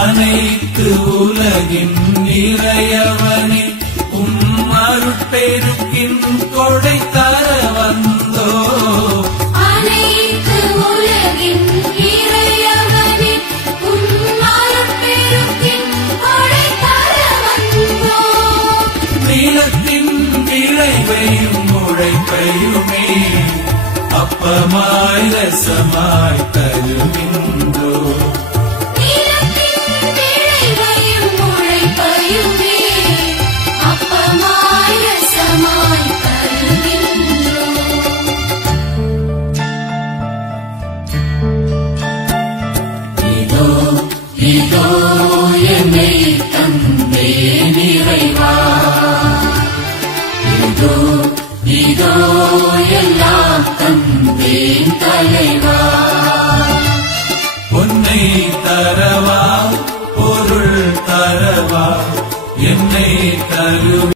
அனைத்து உலகின் இறையவனே அருட்பெருக்கின் கொடை தர வந்தோ அனைத்து உலகின் இறையவனே அருட்பெருக்கின் கொடை தர வந்தோ நிலத்தின் விளைவையும் உழைப்பையுமே அப்பமாய் ரசமாய் தருகின்றோ இதோ என்னை தந்தேன் இறைவா இதோ எல்லாம் தந்தேன் தலைவா பொன்னை தரவா பொருள் தரவா என்னை தரு